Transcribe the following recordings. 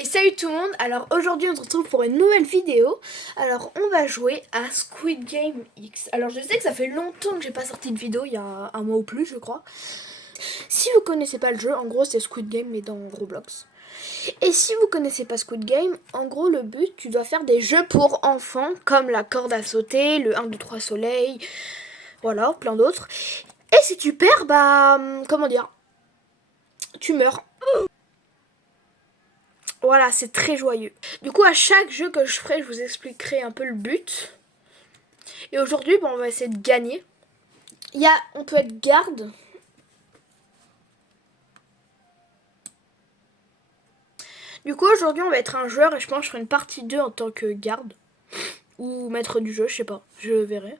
Et salut tout le monde, alors aujourd'hui on se retrouve pour une nouvelle vidéo. Alors on va jouer à Squid Game X. Alors je sais que ça fait longtemps que j'ai pas sorti de vidéo, il y a un mois ou plus je crois. Si vous connaissez pas le jeu, en gros c'est Squid Game mais dans Roblox. Et si vous connaissez pas Squid Game, en gros le but, tu dois faire des jeux pour enfants comme la corde à sauter, le 1, 2, 3 soleil, voilà, plein d'autres. Et si tu perds, comment dire, tu meurs. Voilà, c'est très joyeux. Du coup, à chaque jeu que je ferai, je vous expliquerai un peu le but. Et aujourd'hui, on va essayer de gagner. On peut être garde. Du coup, aujourd'hui, on va être un joueur et je pense que je ferai une partie 2 en tant que garde. Ou maître du jeu, je sais pas. Je verrai.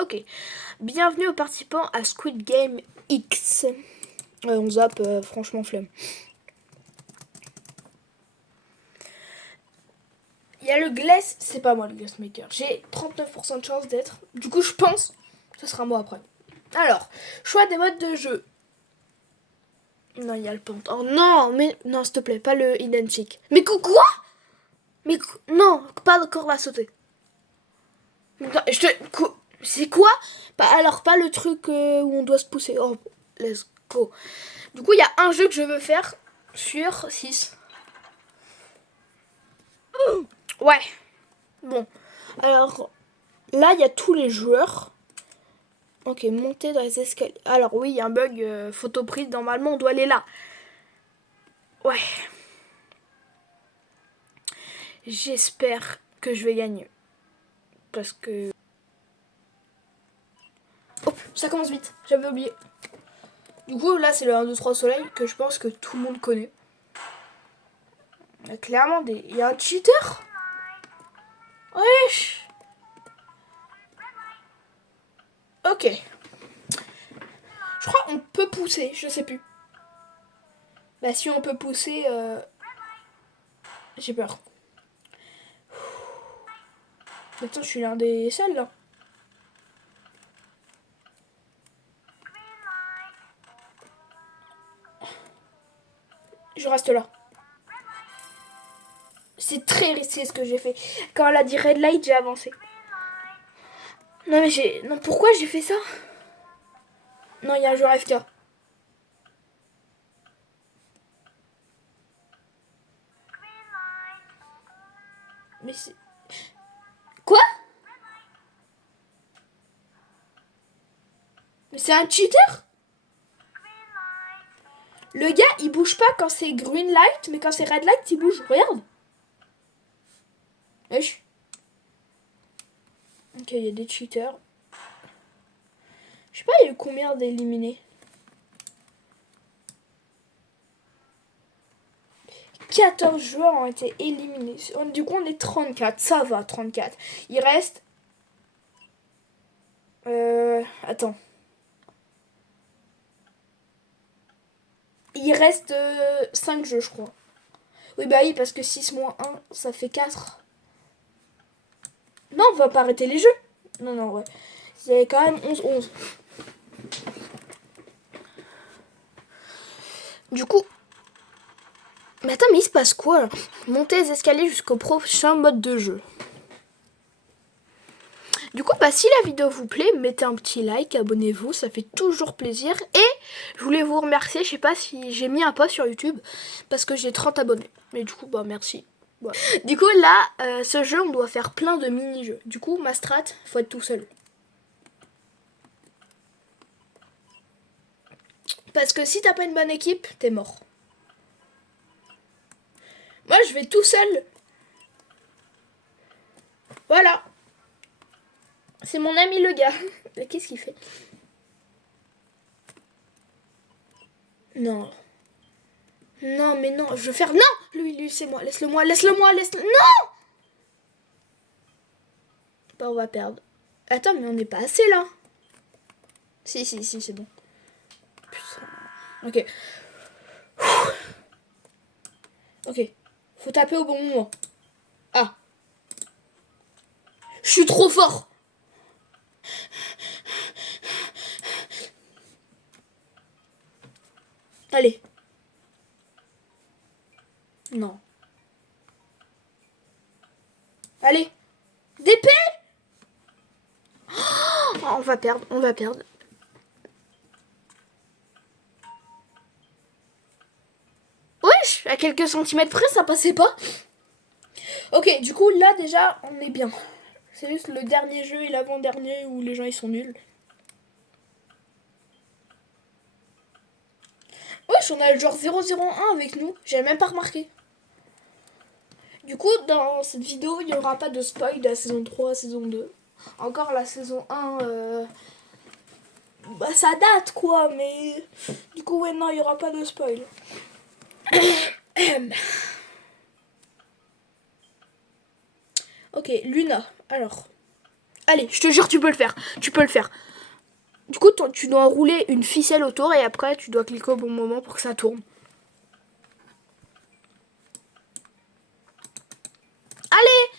Ok. Bienvenue aux participants à Squid Game X. On zappe, franchement, flemme. Il y a le glace, c'est pas moi le glassmaker. J'ai 39% de chance d'être. Du coup, je pense que ce sera moi après. Alors, choix des modes de jeu. Non, il y a le pente. Oh non, mais non, s'il te plaît, pas le identique. Mais quoi? Non, pas de corde à sauter. C'est quoi? Alors, pas le truc où on doit se pousser. Oh, let's go. Du coup, il y a un jeu que je veux faire sur 6. Ouais. Bon. Alors, là, il y a tous les joueurs. Ok, monter dans les escaliers. Alors, oui, il y a un bug photo prise. Normalement, on doit aller là. Ouais. J'espère que je vais gagner. Parce que... Oh, ça commence vite. J'avais oublié. Du coup, là, c'est le 1, 2, 3 soleil que je pense que tout le monde connaît. Il y a clairement des... Il y a un cheater. Wesh. Ok. Je crois qu'on peut pousser. Je sais plus. Bah, si on peut pousser... J'ai peur. Attends, je suis l'un des seuls, là. Je reste là. C'est très risqué ce que j'ai fait. Quand elle a dit red light, j'ai avancé. Non, mais j'ai... Non, pourquoi j'ai fait ça? Non, il y a un joueur FK. Mais c'est... Quoi? Mais c'est un cheater? Le gars, il bouge pas quand c'est green light, mais quand c'est red light, il bouge. Regarde. Wesh. Ok, il y a des cheaters. Je sais pas, il y a eu combien d'éliminés? 14 joueurs ont été éliminés. Du coup, on est 34. Ça va, 34. Il reste... Attends. Il reste 5 jeux, je crois. Oui, bah oui, parce que 6 moins 1, ça fait 4. Non, on va pas arrêter les jeux. Non, non, ouais. Il y avait quand même 11. Du coup... Mais attends, mais il se passe quoi là? Monter les escaliers jusqu'au prochain mode de jeu. Du coup, si la vidéo vous plaît, mettez un petit like, abonnez-vous, ça fait toujours plaisir. Et je voulais vous remercier, je sais pas si j'ai mis un post sur YouTube, parce que j'ai 30 abonnés. Mais du coup, merci. Voilà. Du coup, là, ce jeu, on doit faire plein de mini-jeux. Du coup, ma strat, faut être tout seul. Parce que si t'as pas une bonne équipe, t'es mort. Moi, je vais tout seul. Voilà. C'est mon ami le gars. Qu'est-ce qu'il fait? Non. Non, mais non, je veux faire... Non! Lui, c'est moi. Laisse-le moi. Non! On va perdre. Attends, mais on n'est pas assez, là. Si, c'est bon. Putain. Ok. Ok. Faut taper au bon moment. Ah. Je suis trop fort. Allez. Non. Allez. D'épée. Oh, on va perdre, on va perdre. Wesh, à quelques centimètres près, ça passait pas. Ok, du coup, là, déjà, on est bien. C'est juste le dernier jeu et l'avant-dernier où les gens, ils sont nuls. Wesh, on a le genre 001 avec nous. J'avais même pas remarqué. Du coup, dans cette vidéo, il n'y aura pas de spoil de la saison 3, saison 2. Encore la saison 1, bah ça date quoi, mais du coup, ouais, non, il n'y aura pas de spoil. Ok, Luna, alors. Allez, je te jure, tu peux le faire. Tu peux le faire. Du coup, tu dois enrouler une ficelle autour et après, tu dois cliquer au bon moment pour que ça tourne. Allez!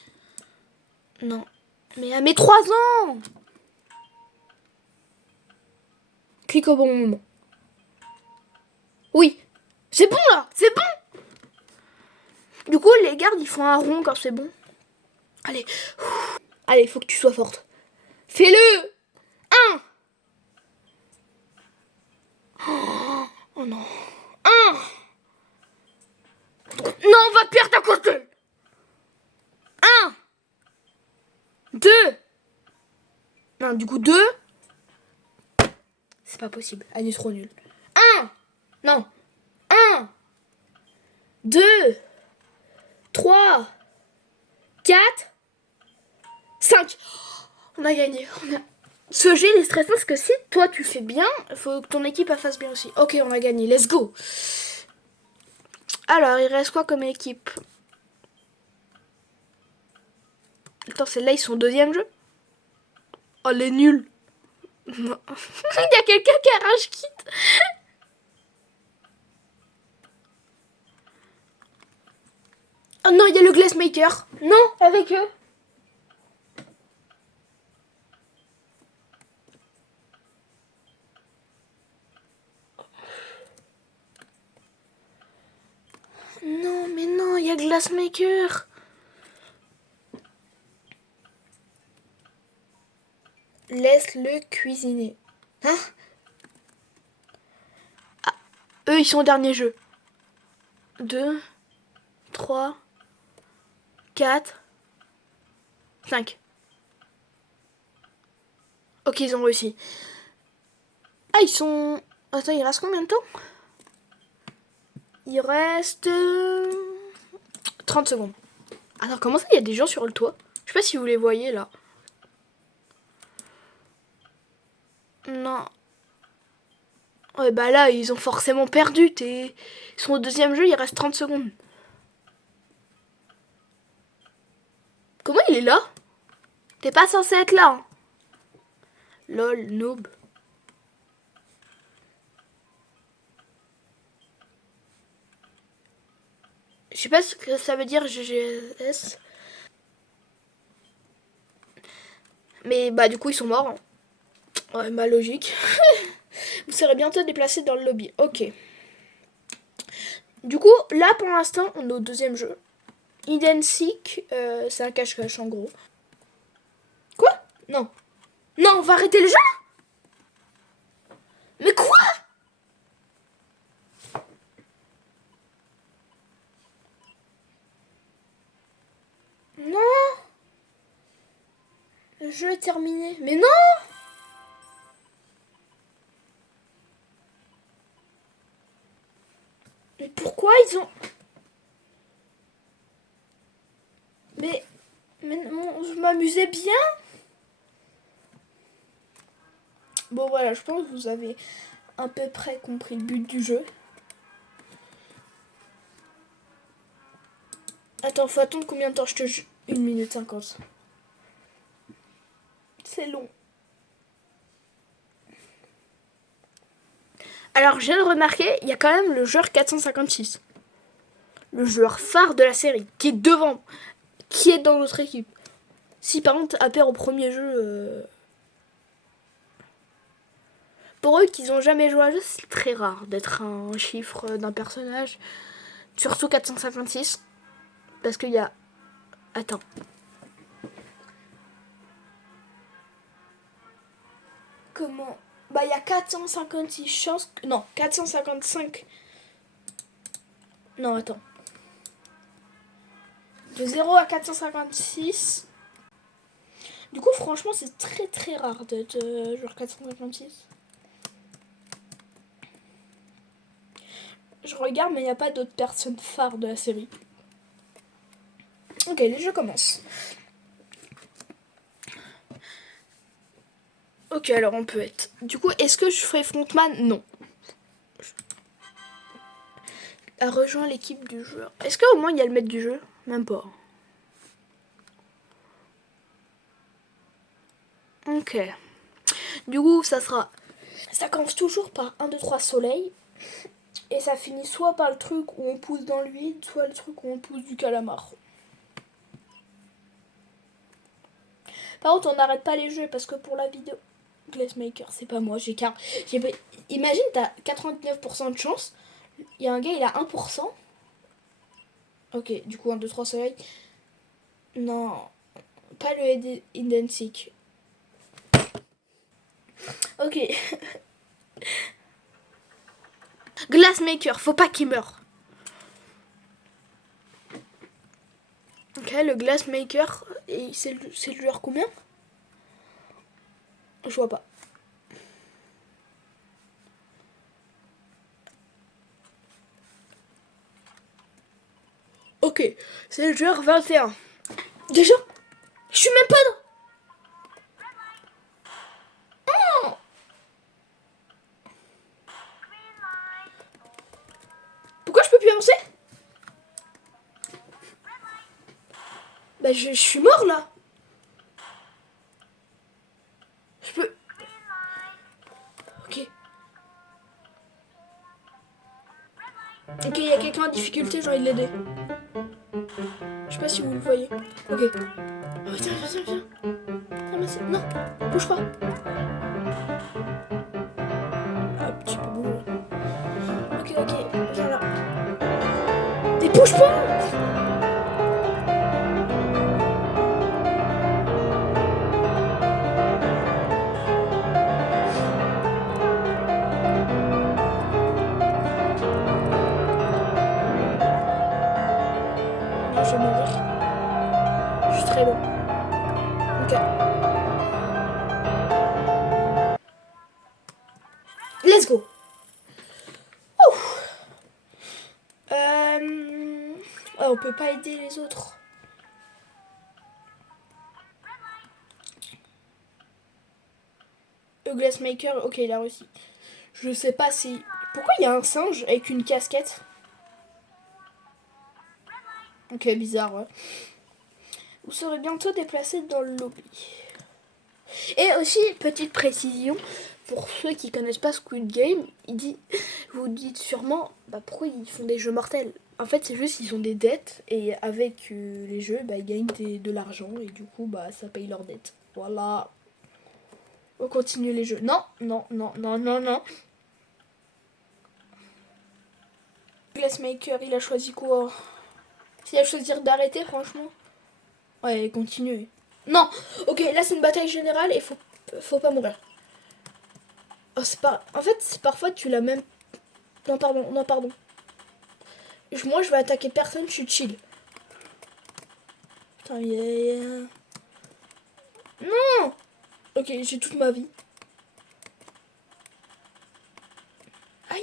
Non. Mais à mes 3 ans! Clique au bon moment. Oui. C'est bon là! C'est bon! Du coup, les gardes, ils font un rond quand c'est bon. Allez. Allez, il faut que tu sois forte. Fais-le! 1! Oh non. 1! Non, on va perdre à cause d'elle! 1! 2! Non, du coup, 2. C'est pas possible. Elle est trop nulle. 1! Non. 1! 2! 3! 4! 5! On a gagné. Ce jeu il est stressant parce que si toi tu fais bien, il faut que ton équipe elle fasse bien aussi. Ok, on a gagné. Let's go! Alors, il reste quoi comme équipe? Attends, celle-là, ils sont au deuxième jeu? Oh, les nuls! Non. Il y a quelqu'un qui a rage quitte. Oh non, il y a le Glassmaker. Non, avec eux. Non, mais non, il y a Glassmaker. Laisse-le cuisiner. Hein? Ah, eux, ils sont au dernier jeu. 2, 3, 4, 5. Ok, ils ont réussi. Ah, ils sont... Attends, il reste combien de temps? Il reste... 30 secondes. Alors, comment ça, il y a des gens sur le toit? Je sais pas si vous les voyez, là. Non. Ouais, bah là, ils ont forcément perdu. Ils sont au deuxième jeu, il reste 30 secondes. Comment il est là? T'es pas censé être là. Hein. Lol, noob. Je sais pas ce que ça veut dire GGS. Mais bah du coup ils sont morts. Hein. Ouais, bah logique. Vous serez bientôt déplacé dans le lobby. Ok. Du coup, là pour l'instant, on est au deuxième jeu. Hide and Seek, c'est un cache-cache en gros. Quoi? Non. Non, on va arrêter le jeu? Mais quoi? Non. Le jeu est terminé. Mais non. Mais pourquoi ils ont... Mais non, je m'amusais bien. Bon voilà, je pense que vous avez à peu près compris le but du jeu. Attends, faut attendre combien de temps? Je te jure. 1 minute 50. C'est long. Alors, je viens de remarquer, il y a quand même le joueur 456. Le joueur phare de la série, qui est devant, qui est dans notre équipe. Si par contre, à perdre au premier jeu... Pour eux qui n'ont jamais joué à jeu, c'est très rare d'être un chiffre d'un personnage. Surtout 456. Parce qu'il y a... Attends. Comment? Bah il y a 456 chances... Non, 455. Non, attends. De 0 à 456. Du coup, franchement, c'est très très rare d'être genre 456. Je regarde, mais il n'y a pas d'autres personnes phares de la série. Ok, les jeux commencent. Ok, alors on peut être... Du coup, est-ce que je ferai frontman? Non. A rejoint l'équipe du joueur. Est-ce qu'au moins il y a le maître du jeu? Même pas. Ok. Du coup, ça sera... Ça commence toujours par 1, 2, 3 soleil. Et ça finit soit par le truc où on pousse dans l'huile, soit le truc où on pousse du calamar. Par contre, on n'arrête pas les jeux parce que pour la vidéo... Glassmaker, c'est pas moi, Imagine, t'as 99% de chance. Il y a un gars, il a 1%. Ok, du coup, 1, 2, 3 soleil. Non, pas le identique. Ok. Glassmaker, faut pas qu'il meure. Ok, le Glassmaker, c'est le joueur combien? Je vois pas. Ok, c'est le joueur 21. Déjà? Je suis même pas dans... Oh, pourquoi je peux plus avancer? Bah je suis mort là. Je peux... Ok. Ok, il y a quelqu'un en difficulté, j'ai envie de l'aider. Je sais pas si vous le voyez. Ok. Oh, viens. Ramasse. Non, bouge pas. Hop, tu peux bouger. Ok, viens là. Mais bouge pas! Non, je vais mourir. Je suis très loin. Ok. Let's go. Ouais, on peut pas aider les autres. Le Glassmaker, ok, il a réussi. Je sais pas si... Pourquoi il y a un singe avec une casquette? Ok, bizarre, ouais. Vous serez bientôt déplacé dans le lobby. Et aussi, petite précision, pour ceux qui connaissent pas Squid Game, vous dites sûrement, bah pourquoi ils font des jeux mortels? En fait, c'est juste qu'ils ont des dettes et avec les jeux, bah ils gagnent de l'argent et du coup, bah ça paye leurs dettes. Voilà. On continue les jeux. Non. Glassmaker, il a choisi quoi? S'il a choisi d'arrêter, franchement. Ouais, continuez. Non. Ok, là c'est une bataille générale et faut pas mourir. Oh, c'est pas... En fait, parfois tu l'as même... Non, pardon. Moi, je vais attaquer personne, je suis chill. Putain, Non. Ok, j'ai toute ma vie. Aïe.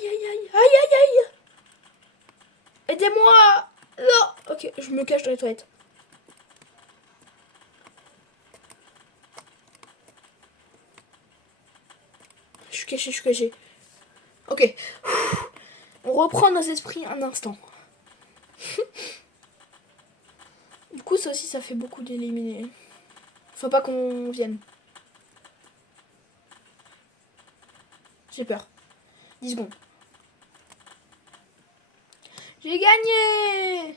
Aidez-moi. Non. Ok, je me cache dans les toilettes. Je suis caché. Ok. On reprend nos esprits un instant. Du coup, ça aussi, ça fait beaucoup d'éliminer. Faut pas qu'on vienne. J'ai peur. 10 secondes. J'ai gagné.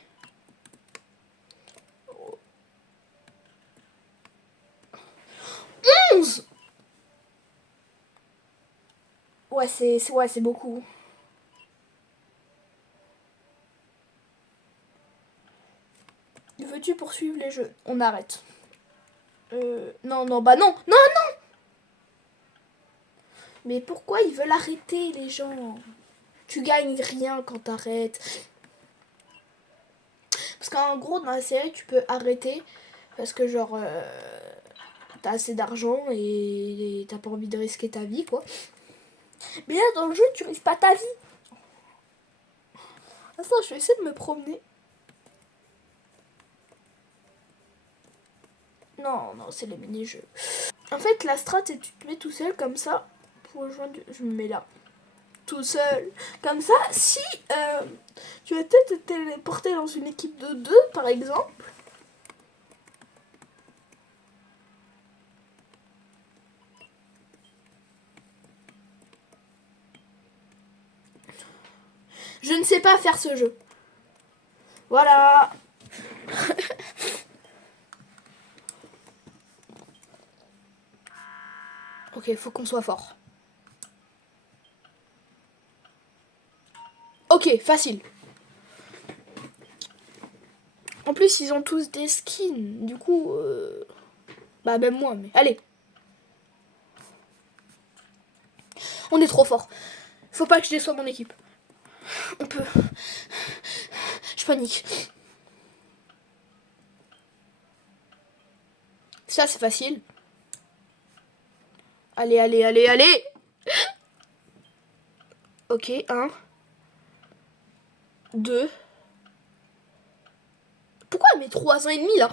11. Ouais, c'est beaucoup. YouTube pour suivre les jeux. On arrête. Non, non, bah non. Non, non. Mais pourquoi ils veulent arrêter les gens? Tu gagnes rien quand t'arrêtes. Parce qu'en gros, dans la série, tu peux arrêter. Parce que genre, t'as assez d'argent et t'as pas envie de risquer ta vie, quoi. Mais là, dans le jeu, tu risques pas ta vie. Attends, je vais essayer de me promener. Non, non, c'est les mini-jeux. En fait, la strat, c'est que tu te mets tout seul comme ça. Pour rejoindre... Je me mets là. Tout seul. Comme ça, si tu vas peut-être te téléporter dans une équipe de 2, par exemple. Je ne sais pas faire ce jeu. Voilà. Ok, faut qu'on soit fort. Ok, facile. En plus, ils ont tous des skins. Du coup, bah même moi, mais allez. On est trop fort. Faut pas que je déçoive mon équipe. On peut. Je panique. Ça, c'est facile. Allez, allez, allez, allez. Ok, 1. 2. Pourquoi mes 3 ans et demi là?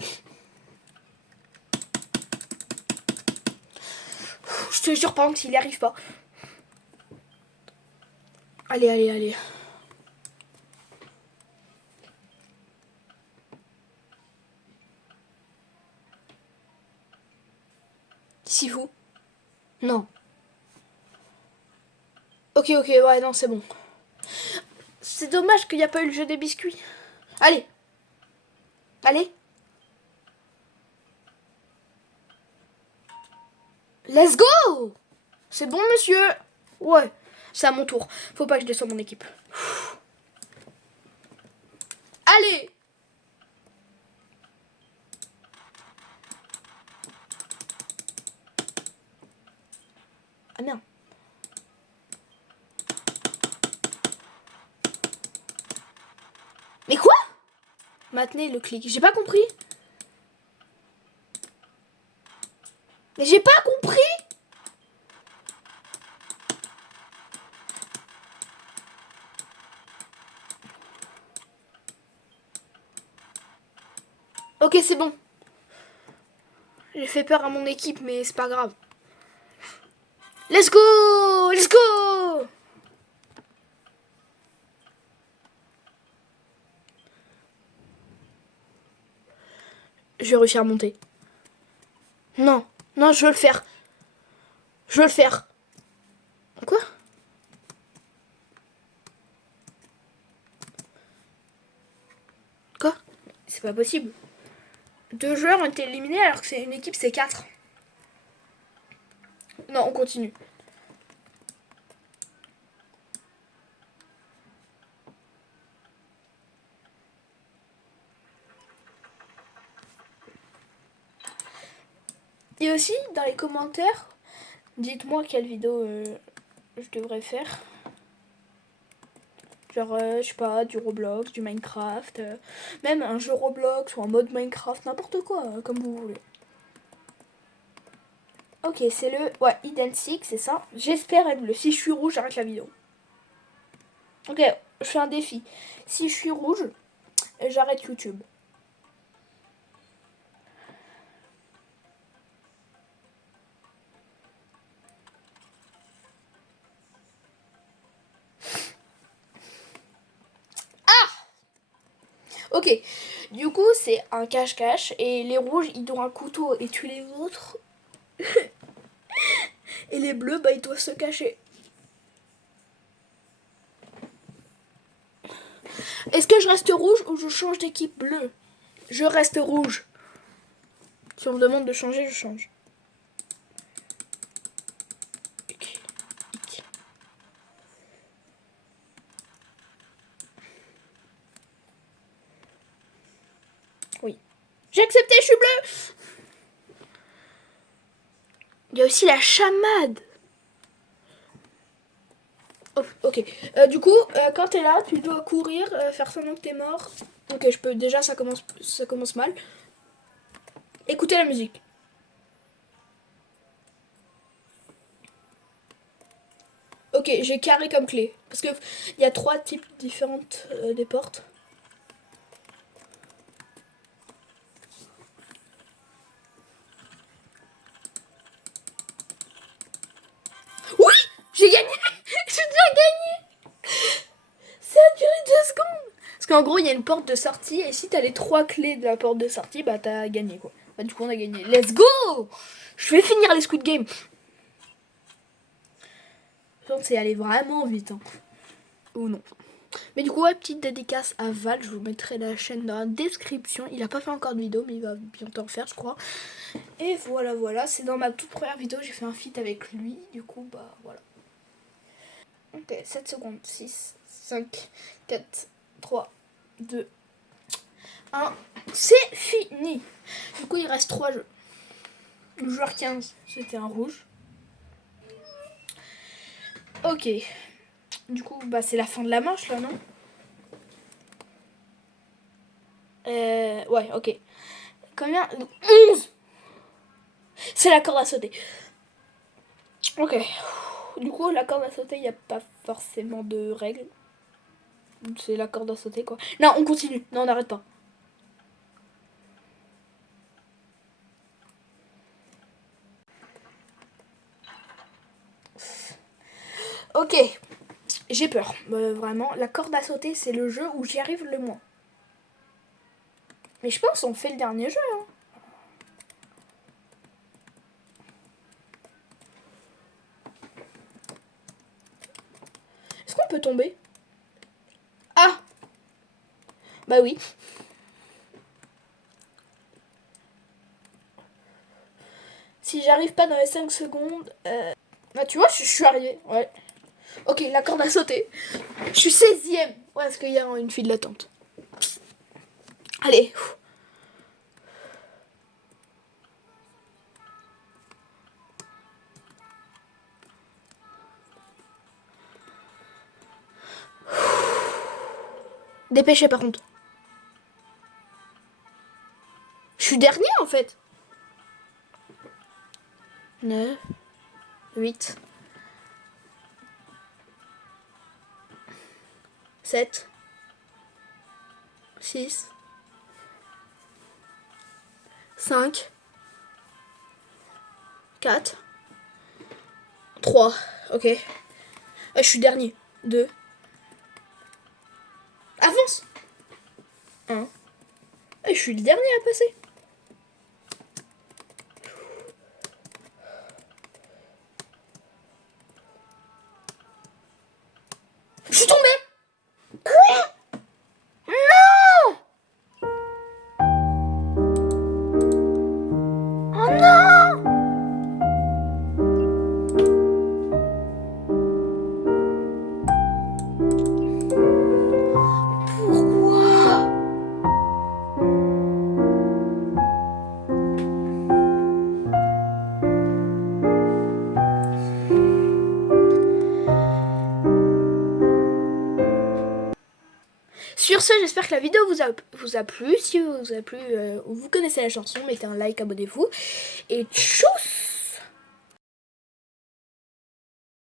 Je te jure, par exemple, s'il n'y arrive pas. Allez, allez, allez. Si vous. Non. Ok, ok, ouais, non, c'est bon. C'est dommage qu'il n'y a pas eu le jeu des biscuits. Allez. Allez. Let's go. C'est bon, monsieur. Ouais. C'est à mon tour. Faut pas que je descende mon équipe. Allez. Ah merde. Mais quoi? Maintenez le clic. J'ai pas compris. Mais j'ai pas compris. Ok, c'est bon. J'ai fait peur à mon équipe, mais c'est pas grave. Let's go. Let's go. Je vais réussir à monter. Non. Non, je veux le faire. Je veux le faire. Quoi? Quoi? C'est pas possible. 2 joueurs ont été éliminés alors que c'est une équipe, c'est 4. Non, on continue. Et aussi, dans les commentaires, dites-moi quelle vidéo je devrais faire. Genre, je sais pas, du Roblox, du Minecraft, même un jeu Roblox ou un mode Minecraft, n'importe quoi, comme vous voulez. Ok, c'est le... Ouais, Hidden Six, c'est ça. J'espère être bleu. Si je suis rouge, j'arrête la vidéo. Ok, je fais un défi. Si je suis rouge, j'arrête YouTube. Ok, du coup, c'est un cache-cache. Et les rouges, ils ont un couteau et tuent les autres. Et les bleus, bah, ils doivent se cacher. Est-ce que je reste rouge ou je change d'équipe bleue? Je reste rouge. Si on me demande de changer, je change. Oui. J'ai accepté, je suis bleu. Il y a aussi la chamade. Oh, ok. Du coup, quand t'es là, tu dois courir, faire semblant que t'es mort. Ok, je peux. Déjà, ça commence mal. Écoutez la musique. Ok, j'ai carré comme clé. Parce que il y a 3 types différentes des portes. Oui, j'ai gagné. J'ai déjà gagné. Ça a duré 2 secondes. Parce qu'en gros, il y a une porte de sortie. Et si t'as les 3 clés de la porte de sortie, bah t'as gagné quoi. Bah du coup, on a gagné. Let's go. Je vais finir les Squid Game. C'est aller vraiment vite. Hein. Ou non. Mais du coup, ouais, petite dédicace à Val. Je vous mettrai la chaîne dans la description. Il a pas fait encore de vidéo, mais il va bientôt en faire, je crois. Et voilà, voilà. C'est dans ma toute première vidéo. J'ai fait un feat avec lui. Du coup, bah voilà. Ok, 7 secondes. 6, 5, 4, 3, 2, 1. C'est fini. Du coup, il reste 3 jeux. Le joueur 15, c'était un rouge. Ok. Du coup, bah c'est la fin de la manche là, non? Ouais, ok. Combien? 11. C'est la corde à sauter. Ok. Du coup, la corde à sauter, il n'y a pas forcément de règles. C'est la corde à sauter, quoi. Non, on continue. Non, on n'arrête pas. Ok. J'ai peur. Vraiment, la corde à sauter, c'est le jeu où j'y arrive le moins. Mais je pense qu'on fait le dernier jeu. Hein. Est-ce qu'on peut tomber? Ah! Bah oui. Si j'arrive pas dans les 5 secondes... Bah tu vois, je suis arrivée. Ouais. Ok, la corde à sauter. Je suis 16ème. Ouais, parce qu'il y a une file d'attente. Allez. Dépêchez par contre. Je suis dernier en fait. 9, 8, 7, 6, 5, 4, 3. Ok. Je suis dernier. 2. Avance. 1. Je suis le dernier à passer. Je suis tombé. Quoi? Non. Oh non. Pourquoi? Sur ce, j'espère que la vidéo vous a plu. Si vous a plu, vous connaissez la chanson, mettez un like, abonnez-vous. Et tchuss!